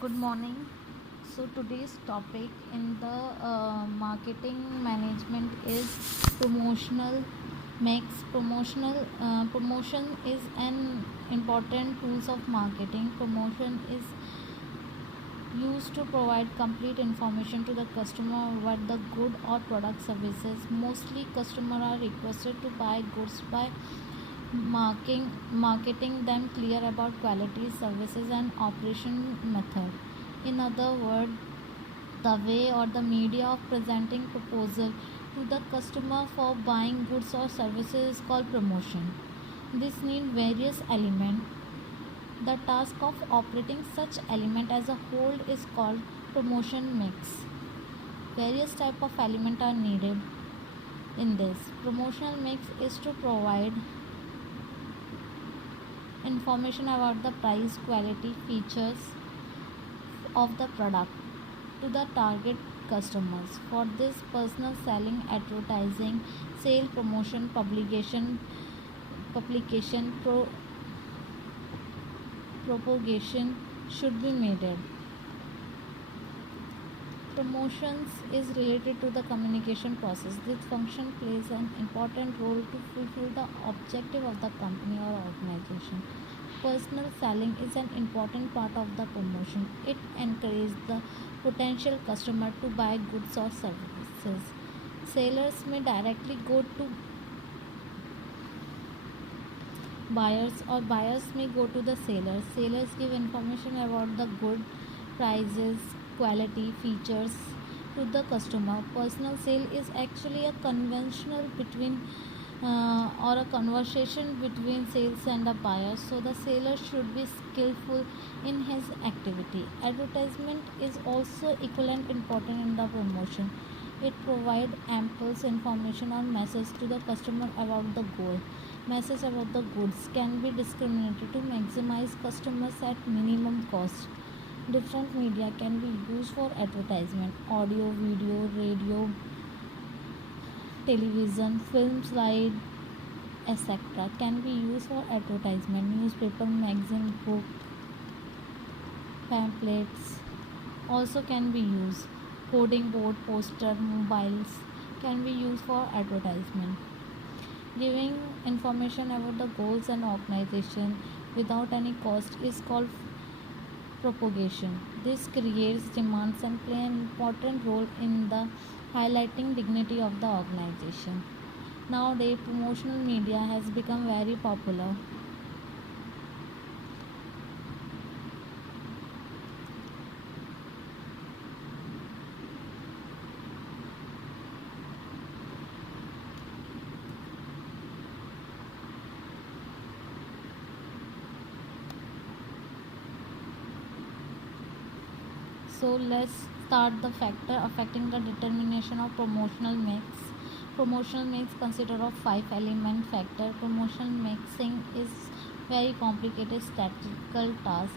Good morning. So today's topic in the marketing management is promotional mix. Promotion is an important tools of marketing. Promotion is used to provide complete information to the customer about the good or product services. Mostly customers are requested to buy goods by marketing them clear about quality, services and operation method. In other words, the way or the media of presenting proposal to the customer for buying goods or services is called promotion. This need various elements. The task of operating such element as a whole is called promotion mix. Various type of element are needed in this. Promotional mix is to provide information about the price, quality, features of the product to the target customers. For this, personal selling, advertising, sale, promotion, publication, propagation should be made. Promotions is related to the communication process. This function plays an important role to fulfill the objective of the company or organization. Personal selling is an important part of the promotion. It encourages the potential customer to buy goods or services. Sellers may directly go to buyers or buyers may go to the sellers. Sellers give information about the good prices, quality, features to the customer. Personal sale is actually a conventional between or a conversation between sales and a buyer, so the seller should be skillful in his activity. Advertisement is also equivalent important in the promotion. It provides ample information or message to the customer about the goal. Message about the goods can be discriminated to maximize customers at minimum cost. Different media can be used for advertisement: audio, video, radio, television, film, slide, etc. can be used for advertisement. Newspaper, magazine, book, pamphlets also can be used. Hoarding board, poster, mobiles can be used for advertisement. Giving information about the goals and organization without any cost is called propagation. This creates demands and play an important role in the highlighting dignity of the organization. Nowadays, promotional media has become very popular. So let's start the factor affecting the determination of promotional mix. Promotional mix consider of five element factor. Promotional mixing is very complicated statistical task.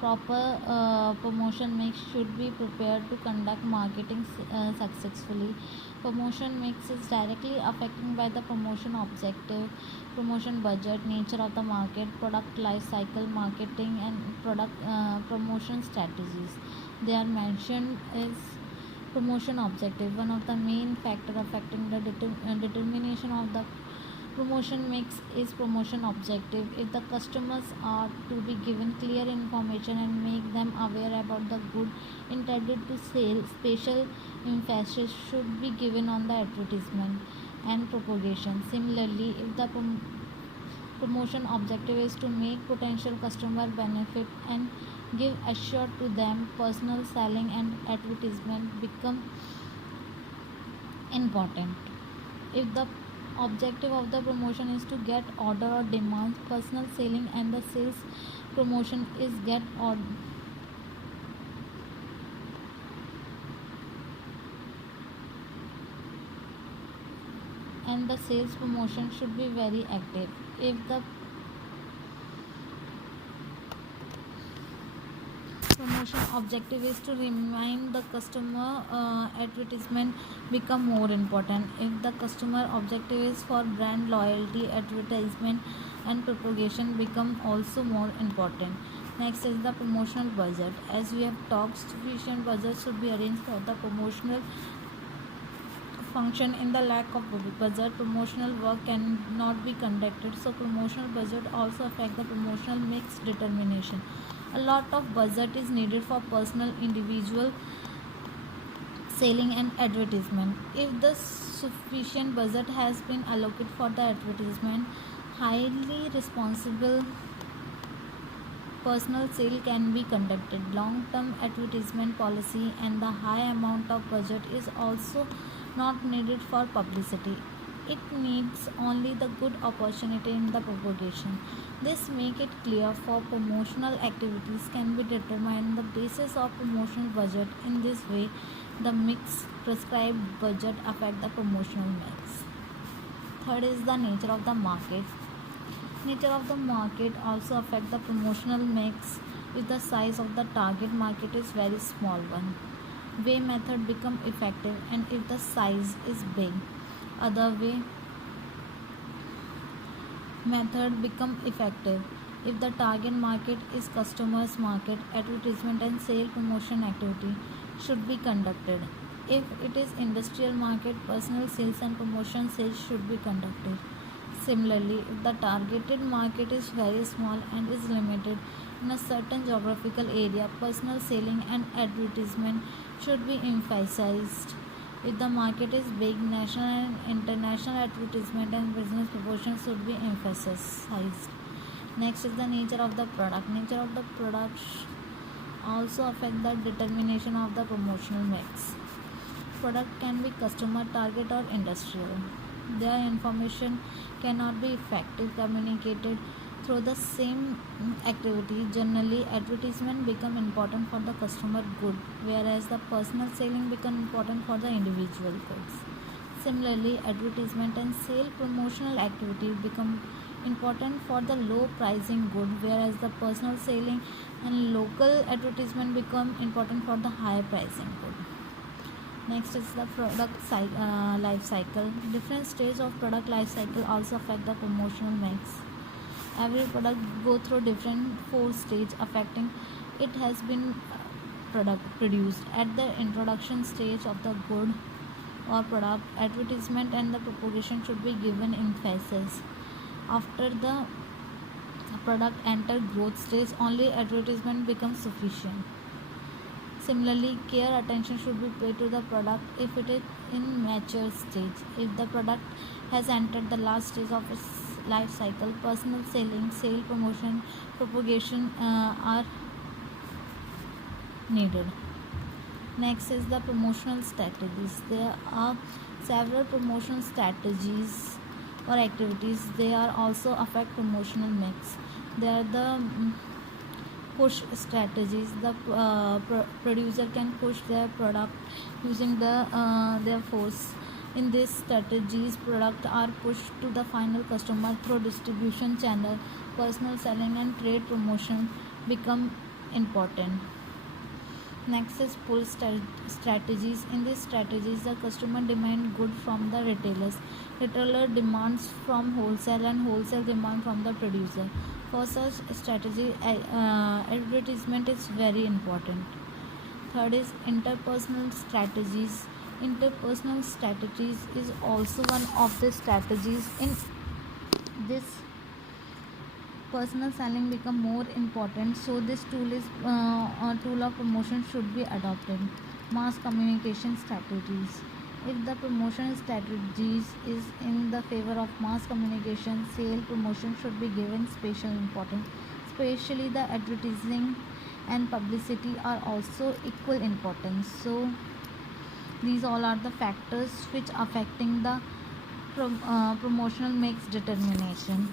Proper promotion mix should be prepared to conduct marketing successfully. Promotion mix is directly affected by the promotion objective, promotion budget, nature of the market, product life cycle, marketing and product promotion strategies. They are mentioned as promotion objective. One of the main factor affecting the determination of the promotion mix is promotion objective. If the customers are to be given clear information and make them aware about the good intended to sell, special emphasis should be given on the advertisement and propagation. Similarly, if the promotion objective is to make potential customer benefit and give assured to them, personal selling and advertisement become important. If the objective of the promotion is to get order or demand, personal selling and the sales promotion is get order and the sales promotion should be very active. If the promotion objective is to remind the customer, advertisement become more important. If the customer objective is for brand loyalty, advertisement and propagation become also more important. Next is the promotional budget. As we have talked, sufficient budget should be arranged for the promotional function. In the lack of budget, promotional work cannot be conducted. So promotional budget also affect the promotional mix determination. A lot of budget is needed for personal, individual selling and advertisement. If the sufficient budget has been allocated for the advertisement, highly responsible personal sale can be conducted. Long-term advertisement policy and the high amount of budget is also not needed for publicity. It needs only the good opportunity in the propagation. This make it clear for promotional activities can be determined the basis of promotional budget. In this way, the mix prescribed budget affect the promotional mix. Third is the nature of the market. Nature of the market also affect the promotional mix. If the size of the target market is very small one, way method become effective, and if the size is big, other way method become effective. If the target market is customers market, advertisement and sale promotion activity should be conducted. If it is industrial market, personal sales and promotion sales should be conducted. Similarly, if the targeted market is very small and is limited in a certain geographical area, personal selling and advertisement should be emphasized. If the market is big, national and international advertisement and business proportions should be emphasized. Next is the nature of the product. Nature of the product also affect the determination of the promotional mix. Product can be customer target or industrial. Their information cannot be effectively communicated through the same activity. Generally, advertisement become important for the customer good, whereas the personal selling become important for the individual goods. Similarly, advertisement and sale promotional activity become important for the low pricing good, whereas the personal selling and local advertisement become important for the high pricing good. Next is the product life cycle. Different stage of product life cycle also affect the promotional mix. Every product go through different 4 stage affecting it has been product produced. At the introduction stage of the good or product, advertisement and the propagation should be given emphasis. After the product enter growth stage, only advertisement becomes sufficient. Similarly, care attention should be paid to the product if it is in mature stage. If the product has entered the last stage of its life cycle, personal selling, sale promotion, propagation are needed. Next is the promotional strategies. There are several promotional strategies or activities. They are also affect promotional mix. They are the push strategies. The producer can push their product using their force. In these strategies, products are pushed to the final customer through distribution channel. Personal selling and trade promotion become important. Next is pull strategies. In these strategies, the customer demand good from the retailers. Retailer demands from wholesale and wholesale demand from the producer. For such strategy, advertisement is very important. Third is interpersonal strategies. Interpersonal strategies is also one of the strategies. In this, personal selling become more important, so this tool is a tool of promotion should be adopted. Mass communication strategies. If the promotion strategies is in the favor of mass communication, sale promotion should be given special importance. Especially the advertising and publicity are also equal importance. So these all are the factors which affecting the promotional mix determination.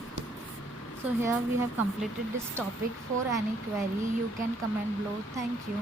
So here we have completed this topic. For any query you can comment below. Thank you.